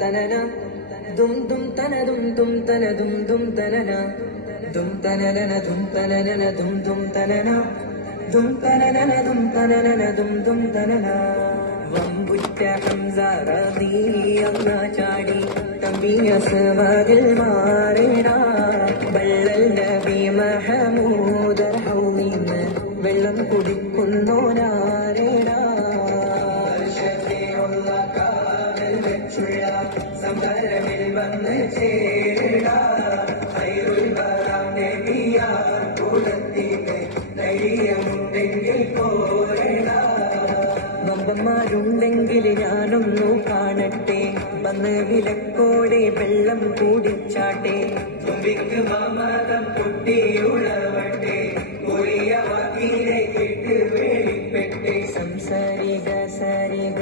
തനന ദും ദും തന ദും ദും തന ദും ദും തനന ദും തനന ദും തനന ദും ദും തനന ദും തനന ദും തനന ദും ദും തനന വമ്പുറ്റ ഹംസ റളിയല്ലാ ചാടി തമ്പിയ സവാദിൽ മാറിട ബല്ലൽ നബി മഹമൂദ് ഹൗമിന്ന് വെള്ളം കുടിക്കുന്നോനാരേടാ സംഭരമിൽ വന്ന് ചേരിട കൂടത്തിന് ധൈര്യമുണ്ടെങ്കിൽ പോരട നമ്പന്മാരുണ്ടെങ്കിൽ ഞാനൊന്നു കാണട്ടെ വന്ന് വിലക്കോടെ വെള്ളം കൂടിച്ചാട്ടെ തുമ്പിക്ക് മമതം കുട്ടിയുളവട്ടെ കൊറിയ വാക്കിനെ കേട്ട് വെളിപ്പെട്ടെ സംസാരിക സരിക